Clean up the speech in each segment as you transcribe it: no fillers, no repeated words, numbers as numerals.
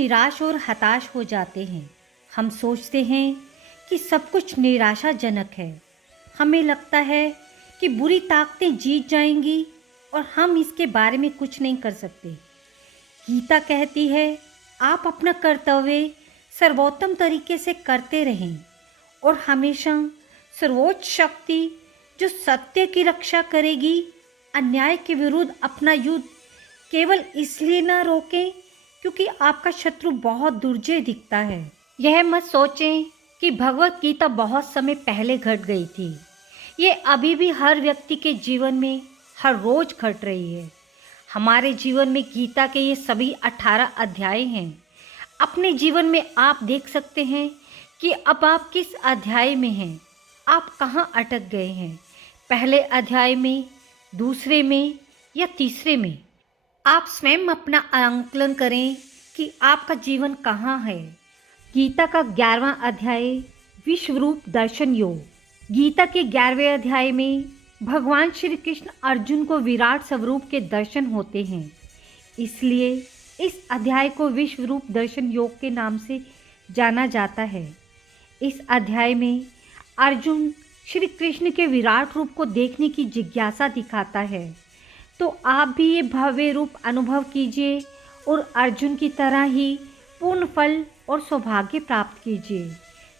निराश और हताश हो जाते हैं। हम सोचते हैं कि सब कुछ निराशाजनक है। हमें लगता है कि बुरी ताकतें जीत जाएंगी और हम इसके बारे में कुछ नहीं कर सकते। गीता कहती है, आप अपना कर्तव्य सर्वोत्तम तरीके से करते रहें और हमेशा सर्वोच्च शक्ति जो सत्य की रक्षा करेगी, अन्याय के विरुद्ध अपना युद्ध केवल इसलिए न रोकें क्योंकि आपका शत्रु बहुत दुर्जय दिखता है। यह मत सोचें कि भगवत गीता बहुत समय पहले घट गई थी। ये अभी भी हर व्यक्ति के जीवन में हर रोज घट रही है। हमारे जीवन में गीता के ये सभी 18 अध्याय हैं। अपने जीवन में आप देख सकते हैं कि अब आप किस अध्याय में हैं, आप कहाँ अटक गए हैं, पहले अध्याय में, दूसरे में या तीसरे में। आप स्वयं अपना आंकलन करें कि आपका जीवन कहाँ है। गीता का 11वां अध्याय विश्व रूप दर्शन योग। गीता के 11वें अध्याय में भगवान श्री कृष्ण अर्जुन को विराट स्वरूप के दर्शन होते हैं, इसलिए इस अध्याय को विश्व रूप दर्शन योग के नाम से जाना जाता है। इस अध्याय में अर्जुन श्री कृष्ण के विराट रूप को देखने की जिज्ञासा दिखाता है। तो आप भी ये भव्य रूप अनुभव कीजिए और अर्जुन की तरह ही पूर्ण फल और सौभाग्य प्राप्त कीजिए।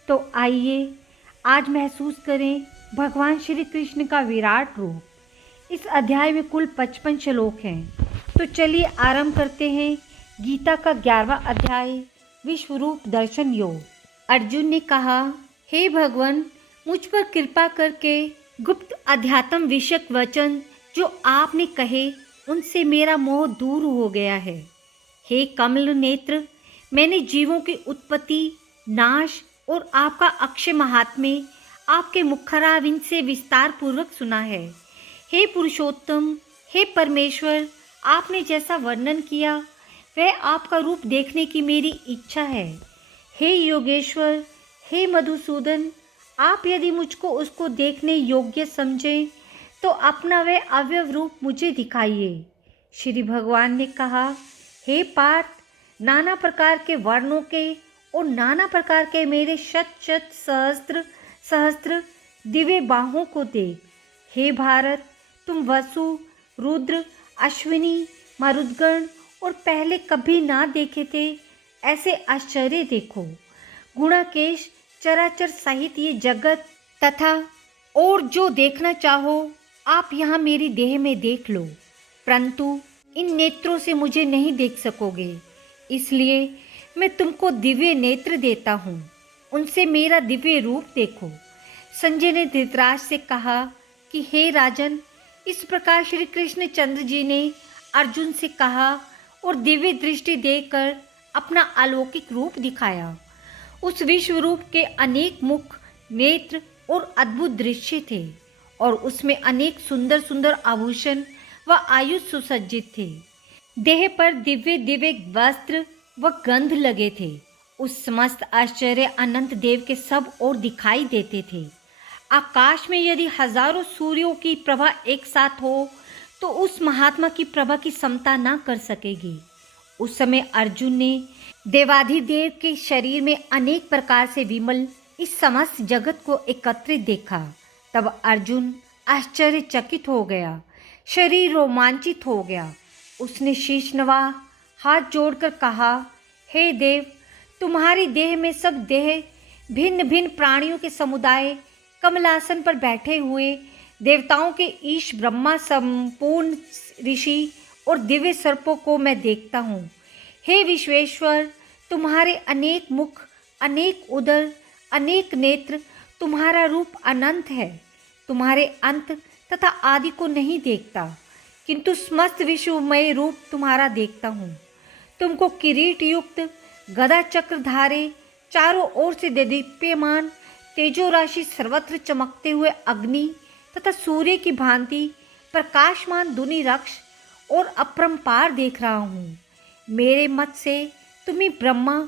तो आइए आज महसूस करें भगवान श्री कृष्ण का विराट रूप। इस अध्याय में कुल 55 श्लोक हैं। तो चलिए आरंभ करते हैं गीता का 11वां अध्याय विश्व रूप दर्शन योग। अर्जुन ने कहा, हे भगवान, मुझ पर कृपा करके गुप्त अध्यात्म विषयक वचन जो आपने कहे उनसे मेरा मोह दूर हो गया है। हे कमल नेत्र, मैंने जीवों की उत्पत्ति, नाश और आपका अक्षय महात्म्य आपके मुखराविंद से विस्तार पूर्वक सुना है। हे पुरुषोत्तम, हे परमेश्वर, आपने जैसा वर्णन किया वह आपका रूप देखने की मेरी इच्छा है। हे योगेश्वर, हे मधुसूदन, आप यदि मुझको उसको देखने योग्य समझें तो अपना वह अवयव रूप मुझे दिखाइए। श्री भगवान ने कहा, हे पार्थ, नाना प्रकार के वर्णों के और नाना प्रकार के मेरे शत शत सहस्त्र सहस्त्र दिव्य बाहों को देख। हे भारत, तुम वसु, रुद्र, अश्विनी, मरुदगण और पहले कभी ना देखे थे ऐसे आश्चर्य देखो। गुणाकेश, चराचर सहित ये जगत तथा और जो देखना चाहो आप यहाँ मेरी देह में देख लो, परंतु इन नेत्रों से मुझे नहीं देख सकोगे, इसलिए मैं तुमको दिव्य नेत्र देता हूँ, उनसे मेरा दिव्य रूप देखो। संजय ने धृतराष्ट्र से कहा कि हे राजन, इस प्रकार श्री कृष्ण चंद्र जी ने अर्जुन से कहा और दिव्य दृष्टि देकर अपना अलौकिक रूप दिखाया। उस विश्व रूप के अनेक मुख, नेत्र और अद्भुत दृश्य थे और उसमें अनेक सुंदर सुंदर आभूषण व आयुध सुसज्जित थे। देह पर दिव्य दिव्य वस्त्र व गंध लगे थे। उस समस्त आश्चर्य अनंत देव के सब ओर दिखाई देते थे। आकाश में यदि हजारों सूर्यों की प्रभा एक साथ हो तो उस महात्मा की प्रभा की समता न कर सकेगी। उस समय अर्जुन ने देवाधिदेव के शरीर में अनेक प्रकार से विमल इस समस्त जगत को एकत्रित देखा। तब अर्जुन आश्चर्यचकित हो गया, शरीर रोमांचित हो गया। उसने शीश नवा हाथ जोड़कर कहा, हे देव, तुम्हारी देह में सब देह भिन्न भिन्न प्राणियों के समुदाय कमलासन पर बैठे हुए देवताओं के ईश ब्रह्मा, संपूर्ण ऋषि और दिव्य सर्पों को मैं देखता हूँ। हे विश्वेश्वर, तुम्हारे अनेक मुख, अनेक उदर, अनेक नेत्र, तुम्हारा रूप अनंत है। तुम्हारे अंत तथा आदि को नहीं देखता, किंतु समस्त विश्वमय रूप तुम्हारा देखता हूँ। तुमको किरीट युक्त गदा चक्रधारे, चारों ओर से दीप्यमान तेजो राशि, सर्वत्र चमकते हुए अग्नि तथा सूर्य की भांति प्रकाशमान दुनि रक्ष और अपरंपार देख रहा हूँ। मेरे मत से तुम्ही ब्रह्मा,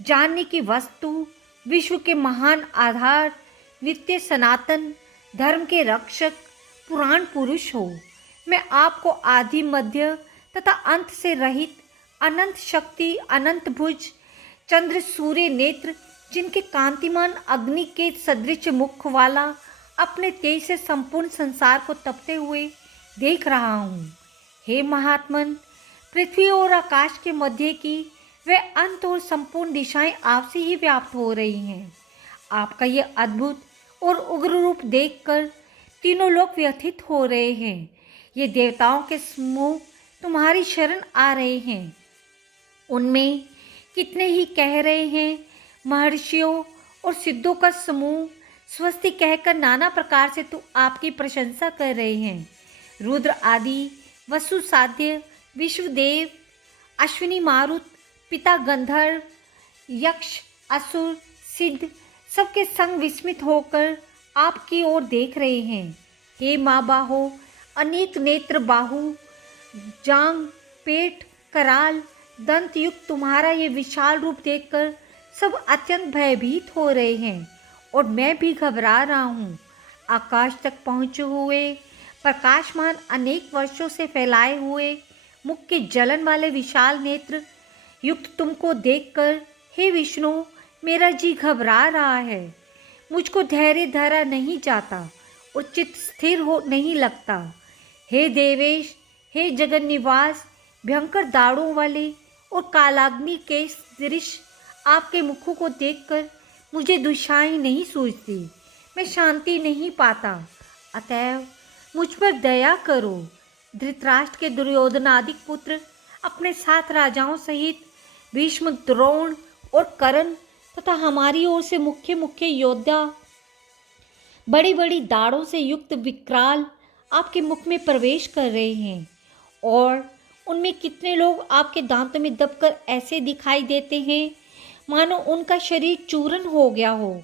जानने की वस्तु, विश्व के महान आधार, नित्य सनातन धर्म के रक्षक, पुराण पुरुष हो। मैं आपको आदि, मध्य तथा अंत से रहित, अनंत शक्ति, अनंत भुज, चंद्र सूर्य नेत्र जिनके कांतिमान अग्नि के सदृश मुख वाला अपने तेज से संपूर्ण संसार को तपते हुए देख रहा हूँ। हे महात्मन, पृथ्वी और आकाश के मध्य की वह अंत और संपूर्ण दिशाएं आपसे ही व्याप्त हो रही हैं। आपका यह अद्भुत और उग्र रूप देखकर तीनों लोग व्यथित हो रहे हैं। ये देवताओं के समूह तुम्हारी शरण आ रहे हैं। उनमें कितने ही कह रहे हैं, महर्षियों और सिद्धों का समूह स्वस्ति कहकर नाना प्रकार से तो आपकी प्रशंसा कर रहे हैं। रुद्र आदि वसु साध्य विश्वदेव अश्विनी मारुत पिता गंधर्व यक्ष असुर सिद्ध सबके संग विस्मित होकर आपकी ओर देख रहे हैं। हे माँ बाहो, अनेक नेत्र बाहु जांग पेट कराल दंत युक्त तुम्हारा ये विशाल रूप देखकर सब अत्यंत भयभीत हो रहे हैं और मैं भी घबरा रहा हूँ। आकाश तक पहुँचे हुए प्रकाशमान अनेक वर्षों से फैलाए हुए मुख के जलन वाले विशाल नेत्र युक्त तुमको देखकर हे विष्णु, मेरा जी घबरा रहा है। मुझको धैर्य धरा नहीं जाता और चित्त स्थिर हो नहीं लगता। हे देवेश, हे जगन निवास, भयंकर दाढ़ों वाले और कालाग्नि के दृश्य आपके मुखों को देखकर मुझे दुशाई नहीं सूझती, मैं शांति नहीं पाता। अतएव मुझ पर दया करो। धृतराष्ट्र के दुर्योधनादिक पुत्र अपने साथ राजाओं सहित भीष्म, द्रोण और कर्ण तथा हमारी ओर से मुख्य मुख्य योद्धा बड़ी बड़ी दाढ़ों से युक्त विकराल आपके मुख में प्रवेश कर रहे हैं और उनमें कितने लोग आपके दांतों में दबकर ऐसे दिखाई देते हैं मानो उनका शरीर चूर्ण हो गया हो।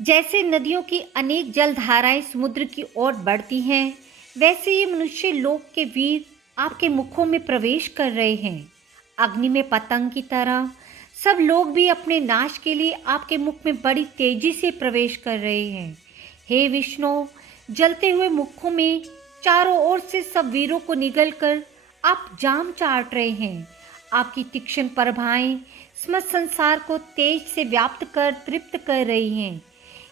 जैसे नदियों की अनेक जलधाराएं समुद्र की ओर बढ़ती हैं, वैसे ये मनुष्य लोक के वीर आपके मुखों में प्रवेश कर रहे हैं। अग्नि में पतंग की तरह सब लोग भी अपने नाश के लिए आपके मुख में बड़ी तेजी से प्रवेश कर रहे हैं। हे विष्णु, जलते हुए मुखों में चारों ओर से सब वीरों को निगलकर आप जाम चाट रहे हैं। आपकी तीक्ष्ण प्रभाएं समस्त संसार को तेज से व्याप्त कर तृप्त कर रही हैं।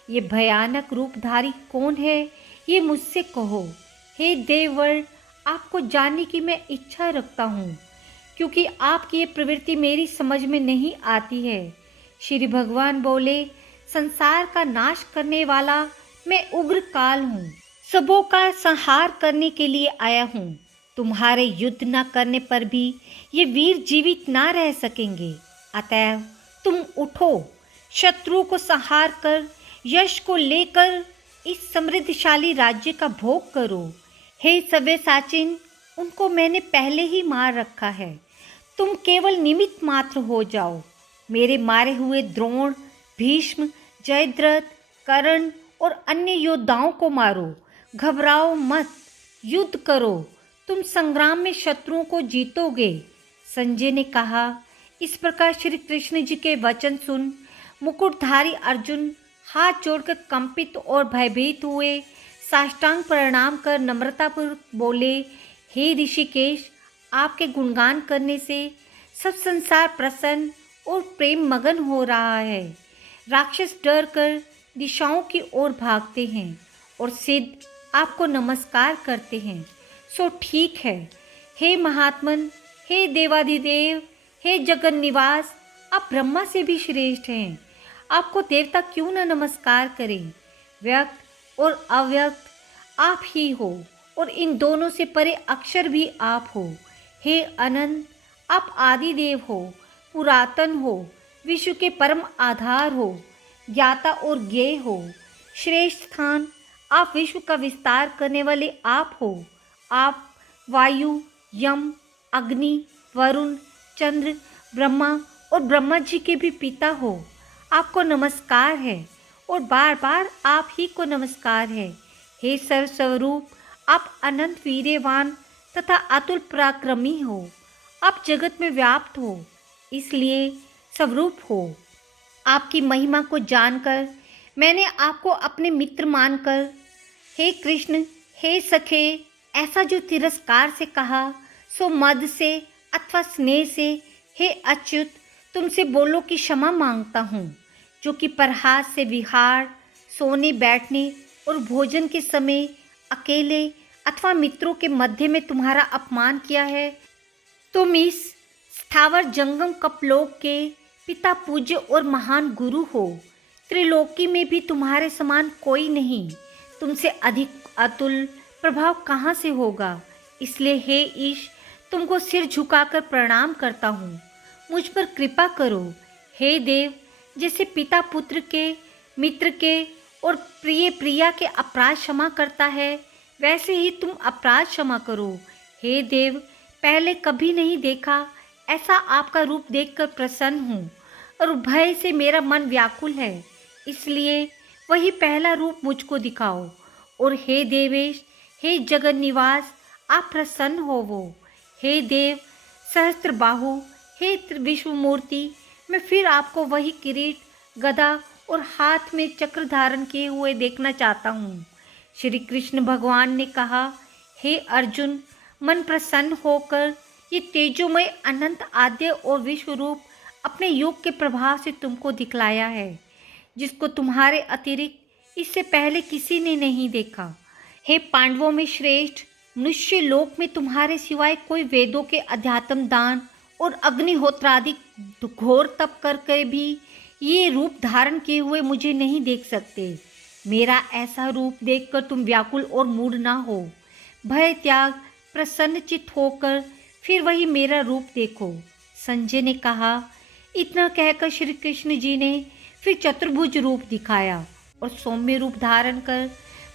ये भयानक रूपधारी कौन है, ये मुझसे कहो। हे देववर, आपको जानने की मैं इच्छा रखता हूँ, क्योंकि आपकी ये प्रवृत्ति मेरी समझ में नहीं आती है। श्री भगवान बोले, संसार का नाश करने वाला मैं उग्र काल हूँ, सबों का संहार करने के लिए आया हूँ। तुम्हारे युद्ध न करने पर भी ये वीर जीवित ना रह सकेंगे। अतएव तुम उठो, शत्रु को संहार कर यश को लेकर इस समृद्धशाली राज्य का भोग करो। हे सव्यसाचिन, उनको मैंने पहले ही मार रखा है, तुम केवल निमित्त मात्र हो जाओ। मेरे मारे हुए द्रोण, भीष्म, जयद्रथ, कर्ण और अन्य योद्धाओं को मारो। घबराओ मत, युद्ध करो, तुम संग्राम में शत्रुओं को जीतोगे। संजय ने कहा। इस प्रकार श्री कृष्ण जी के वचन सुन मुकुटधारी अर्जुन हाथ जोड़कर कंपित और भयभीत हुए साष्टांग प्रणाम कर नम्रतापूर्वक बोले, हे ऋषिकेश, आपके गुणगान करने से सब संसार प्रसन्न और प्रेम मगन हो रहा है। राक्षस डर कर दिशाओं की ओर भागते हैं और सिद्ध आपको नमस्कार करते हैं। सो ठीक है। हे महात्मन, हे देवाधिदेव, हे जगन निवास, आप ब्रह्मा से भी श्रेष्ठ हैं। आपको देवता क्यों न नमस्कार करें। व्यक्त और अव्यक्त आप ही हो और इन दोनों से परे अक्षर भी आप हो। हे अनंत, आप आदि देव हो, पुरातन हो, विश्व के परम आधार हो, ज्ञाता और ज्ञेय हो। श्रेष्ठ स्थान, आप विश्व का विस्तार करने वाले आप हो। आप वायु, यम, अग्नि, वरुण, चंद्र, ब्रह्मा और ब्रह्मा जी के भी पिता हो। आपको नमस्कार है और बार बार आप ही को नमस्कार है। हे सर्वस्वरूप, आप अनंत वीर्यवान तथा अतुल पराक्रमी हो। आप जगत में व्याप्त हो, इसलिए स्वरूप हो। आपकी महिमा को जानकर मैंने आपको अपने मित्र मानकर हे कृष्ण, हे सखे, ऐसा जो तिरस्कार से कहा सो मद से अथवा स्नेह से हे अच्युत तुमसे बोलो कि क्षमा मांगता हूँ, जो कि प्रहास से विहार, सोने बैठने और भोजन के समय अकेले अथवा मित्रों के मध्य में तुम्हारा अपमान किया है। तुम इस स्थावर जंगम कपलोक के पिता पूज्य और महान गुरु हो। त्रिलोकी में भी तुम्हारे समान कोई नहीं। तुमसे अधिक अतुल प्रभाव कहाँ से होगा। इसलिए हे ईश, तुमको सिर झुकाकर प्रणाम करता हूँ। मुझ पर कृपा करो। हे देव, जैसे पिता पुत्र के, मित्र के और प्रिय प्रिया के अपराध क्षमा करता है, वैसे ही तुम अपराध क्षमा करो। हे देव, पहले कभी नहीं देखा ऐसा आपका रूप देखकर प्रसन्न हूँ और भय से मेरा मन व्याकुल है। इसलिए वही पहला रूप मुझको दिखाओ। और हे देवेश, हे जगन निवास, आप प्रसन्न होवो। हे देव सहस्त्र बाहु, हे विश्व मूर्ति, मैं फिर आपको वही किरीट, गदा और हाथ में चक्र धारण किए हुए देखना चाहता हूँ। श्री कृष्ण भगवान ने कहा, हे अर्जुन, मन प्रसन्न होकर ये तेजोमय अनंत आद्य और विश्व रूप अपने योग के प्रभाव से तुमको दिखलाया है, जिसको तुम्हारे अतिरिक्त इससे पहले किसी ने नहीं देखा। हे पांडवों में श्रेष्ठ, मनुष्य लोक में तुम्हारे सिवाय कोई वेदों के अध्यात्म दान और अग्निहोत्रादि घोर तप करके भी ये रूप धारण किए हुए मुझे नहीं देख सकते। मेरा ऐसा रूप देखकर तुम व्याकुल और मूढ़ ना हो। भय त्याग प्रसन्नचित्त होकर फिर वही मेरा रूप देखो। संजय ने कहा। इतना कहकर श्री कृष्ण जी ने फिर चतुर्भुज रूप दिखाया और सौम्य रूप धारण कर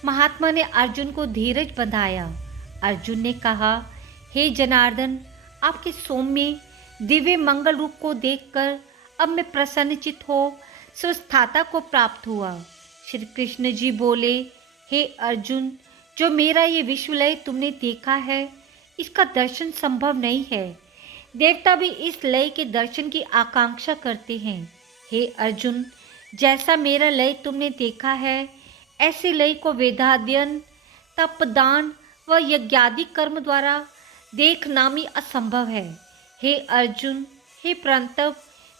महात्मा ने अर्जुन को धीरज बंधाया। अर्जुन ने कहा, हे जनार्दन, आपके सौम्य दिव्य मंगल रूप को देखकर अब मैं प्रसन्नचित्त हो स्वस्थता को प्राप्त हुआ। श्री कृष्ण जी बोले, हे अर्जुन, जो मेरा ये विश्वलय तुमने देखा है, इसका दर्शन संभव नहीं है। देवता भी इस लय के दर्शन की आकांक्षा करते हैं। हे अर्जुन, जैसा मेरा लय तुमने देखा है, ऐसे लय को वेदाध्ययन, तप, दान व यज्ञादि कर्म द्वारा देखना भी असंभव है। हे अर्जुन, हे परंतप,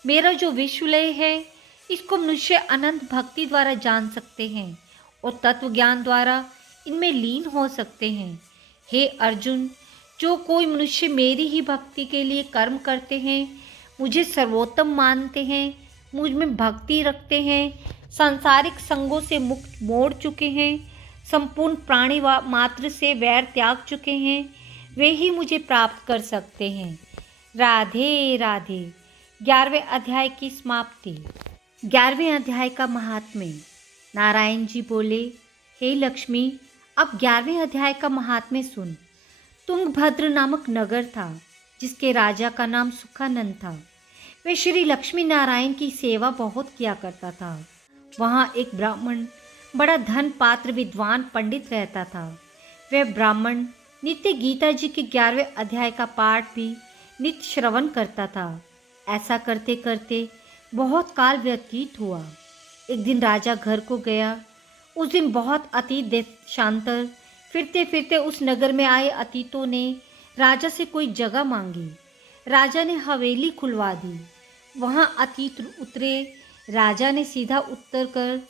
मेरा जो विश्वलय है, इसको मनुष्य अनंत भक्ति द्वारा जान सकते हैं और तत्व ज्ञान द्वारा इनमें लीन हो सकते हैं। हे अर्जुन, जो कोई मनुष्य मेरी ही भक्ति के लिए कर्म करते हैं, मुझे सर्वोत्तम मानते हैं, मुझ में भक्ति रखते हैं, सांसारिक संगों से मुक्त मोड़ चुके हैं, संपूर्ण प्राणी मात्र से वैर त्याग चुके हैं, वे ही मुझे प्राप्त कर सकते हैं। राधे राधे। 11वें अध्याय की समाप्ति। 11वें अध्याय का महात्म्य। नारायण जी बोले, हे लक्ष्मी, अब 11वें अध्याय का महात्म्य सुन। तुंगभद्र नामक नगर था, जिसके राजा का नाम सुखानंद था। वह श्री लक्ष्मी नारायण की सेवा बहुत किया करता था। वहाँ एक ब्राह्मण, बड़ा धन पात्र विद्वान पंडित रहता था। वह ब्राह्मण नित्य गीता जी के 11वें अध्याय का पाठ भी नित्य श्रवण करता था। ऐसा करते करते बहुत काल व्यतीत हुआ। एक दिन राजा घर को गया। उस दिन बहुत अतीत देशांतर फिरते फिरते उस नगर में आए अतीतों ने राजा से कोई जगह मांगी। राजा ने हवेली खुलवा दी। वहाँ अतीत उतरे। राजा ने सीधा उतर कर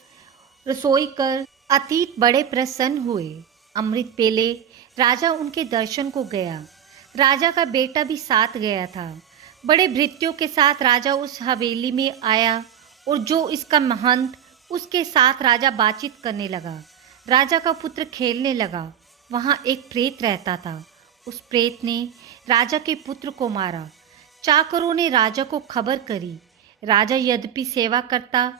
रसोई कर अतीत बड़े प्रसन्न हुए। अमृत पेले राजा उनके दर्शन को गया। राजा का बेटा भी साथ गया था। बड़े भृत्यों के साथ राजा उस हवेली में आया और जो इसका महंत, उसके साथ राजा बातचीत करने लगा। राजा का पुत्र खेलने लगा। वहाँ एक प्रेत रहता था। उस प्रेत ने राजा के पुत्र को मारा। चाकरों ने राजा को खबर करी। राजा यद्यपि सेवा करता,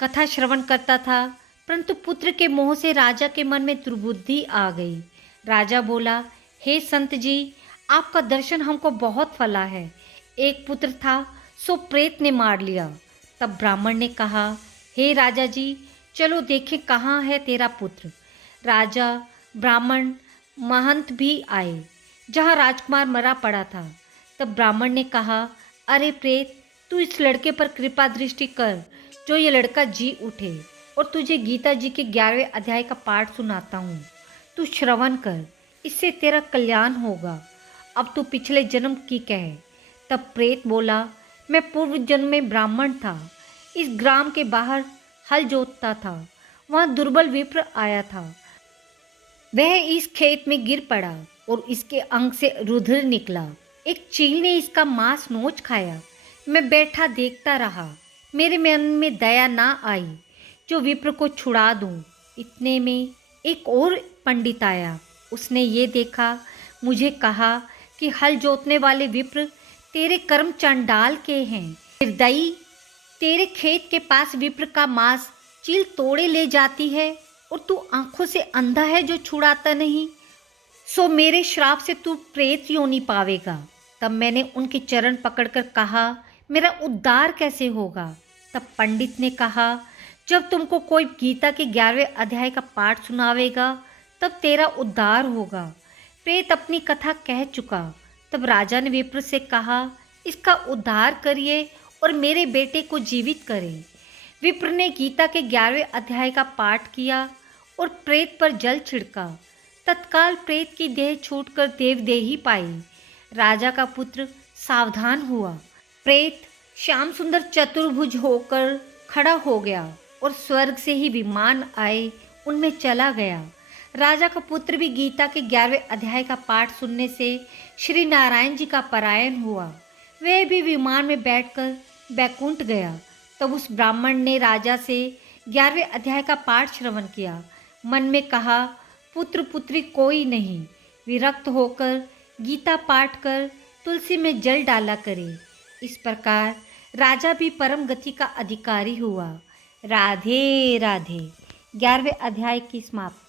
कथा श्रवण करता था, परंतु पुत्र के मोह से राजा के मन में दुर्बुद्धि आ गई। राजा बोला, हे संत जी, आपका दर्शन हमको बहुत फला है। एक पुत्र था, सो प्रेत ने मार लिया। तब ब्राह्मण ने कहा, हे राजा जी, चलो देखें कहाँ है तेरा पुत्र। राजा, ब्राह्मण, महंत भी आए जहाँ राजकुमार मरा पड़ा था। तब ब्राह्मण ने कहा, अरे प्रेत, तू इस लड़के पर कृपा दृष्टि कर, जो ये लड़का जी उठे, और तुझे गीता जी के 11वें अध्याय का पाठ सुनाता हूँ। तू श्रवण कर, इससे तेरा कल्याण होगा। अब तू पिछले जन्म की कहे। तब प्रेत बोला, मैं पूर्व जन्म में ब्राह्मण था। इस ग्राम के बाहर हल जोतता था। वहाँ दुर्बल विप्र आया था। वह इस खेत में गिर पड़ा और इसके अंग से रुधिर निकला। एक चील ने इसका मांस नोच खाया। मैं बैठा देखता रहा। मेरे मन में दया ना आई जो विप्र को छुड़ा दूं। इतने में एक और पंडित आया। उसने ये देखा, मुझे कहा कि हल जोतने वाले विप्र तेरे कर्म चांडाल के हैं। निर्दयी, तेरे खेत के पास विप्र का मांस चील तोड़े ले जाती है और तू आंखों से अंधा है जो छुड़ाता नहीं। सो मेरे श्राप से तू प्रेत योनि पावेगा। तब मैंने उनके चरण पकड़कर कहा, मेरा उद्धार कैसे होगा? तब पंडित ने कहा, जब तुमको कोई गीता के 11वें अध्याय का पाठ सुनावेगा तब तेरा उद्धार होगा। प्रेत अपनी कथा कह चुका। तब राजा ने विप्र से कहा, इसका उद्धार करिए और मेरे बेटे को जीवित करें। विप्र ने गीता के 11वें अध्याय का पाठ किया और प्रेत पर जल छिड़का। तत्काल प्रेत की देह छूटकर देवदेही पाई। राजा का पुत्र सावधान हुआ। प्रेत श्याम सुंदर चतुर्भुज होकर खड़ा हो गया और स्वर्ग से ही विमान आए उनमें चला गया। राजा का पुत्र भी गीता के 11वें अध्याय का पाठ सुनने से श्री नारायण जी का परायण हुआ। वह भी विमान में बैठकर बैकुंठ गया। तब उस ब्राह्मण ने राजा से 11वें अध्याय का पाठ श्रवण किया। मन में कहा, पुत्र पुत्री कोई नहीं। विरक्त होकर गीता पाठ कर तुलसी में जल डाला करे। इस प्रकार राजा भी परम गति का अधिकारी हुआ। राधे राधे। 11वें अध्याय की समाप्ति।